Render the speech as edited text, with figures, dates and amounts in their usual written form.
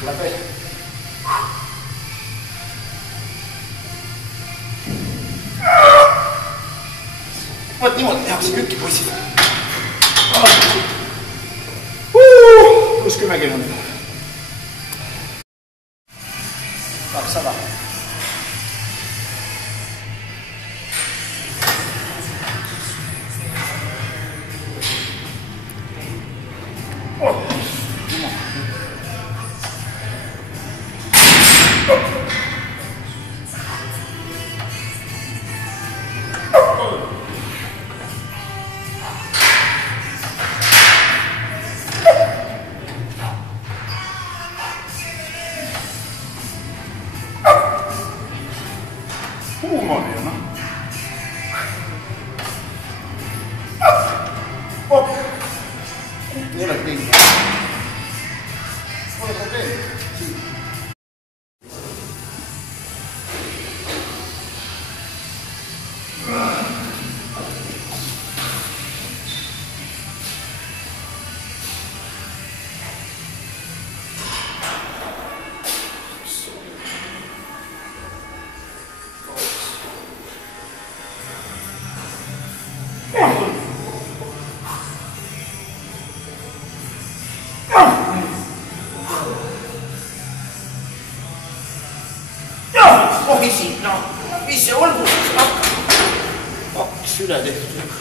Tuleb veel. Vot niimoodi tehakse kükki, poisid. Plus 10 kilo nüüd. 200. Kuum oli ju, noh. Ei ole teinud. Pole probleemi. Siin. Mis siin, no, mis see olgu siis hakkab? Kaks üle tehtud.